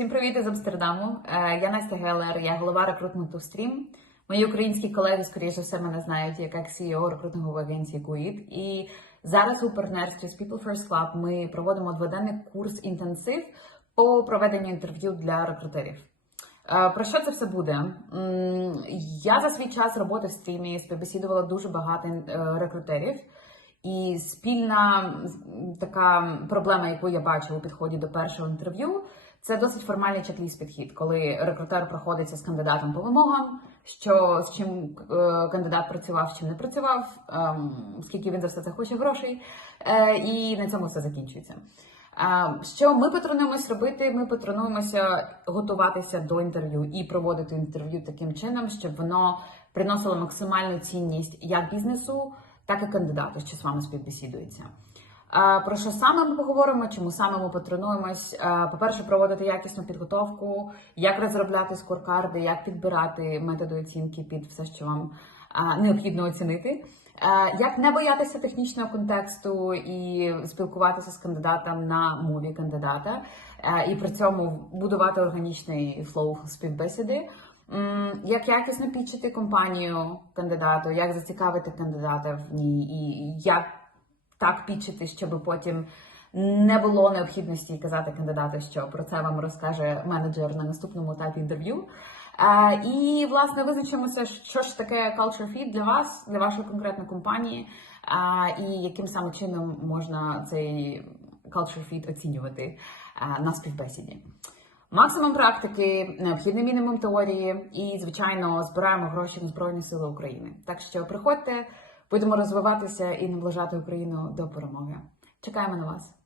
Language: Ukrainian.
Всім привіт із Амстердаму. Е, Я Настя Гелер, я голова рекрутменту Stream. Мої українські колеги, скоріше за все, мене знають як CEO рекрутингової агенції Quid. І зараз у партнерстві з People First Club ми проводимо дводенний курс інтенсив по проведенню інтерв'ю для рекрутерів. Е, Про що це все буде? Я за свій час роботи в стрімі співбесідувала дуже багато е, рекрутерів. І спільна така проблема, яку я бачу у підході до першого інтерв'ю, це досить формальний чек-ліст підхід, коли рекрутер проходиться з кандидатом по вимогам, що з чим е, кандидат працював, з чим не працював, ем, скільки він за все це хоче грошей, е, і на цьому все закінчується. А, Що ми патронуємось робити? Ми патронуємося готуватися до інтерв'ю і проводити інтерв'ю таким чином, щоб воно приносило максимальну цінність як бізнесу, так і кандидату, що з вами співбесідується. Про що саме ми поговоримо? Чому саме ми патронуємось? По-перше, проводити якісну підготовку, як розробляти скоркарди, як підбирати методи оцінки під все, що вам необхідно оцінити. Як не боятися технічного контексту і спілкуватися з кандидатом на мові кандидата, і при цьому будувати органічний флоу співбесіди. Як якісно пічити компанію кандидату, як зацікавити кандидата в ній, і як так пічити, щоб потім не було необхідності казати кандидату, що про це вам розкаже менеджер на наступному етапі інтерв'ю. Е, І власне визначимося, що ж таке culture fit для вас, для вашої конкретної компанії, е, і яким саме чином можна цей culture fit оцінювати е, на співбесіді. Максимум практики, необхідний мінімум теорії, і звичайно збираємо гроші на Збройні Сили України. Так що приходьте, будемо розвиватися і наближати Україну до перемоги. Чекаємо на вас.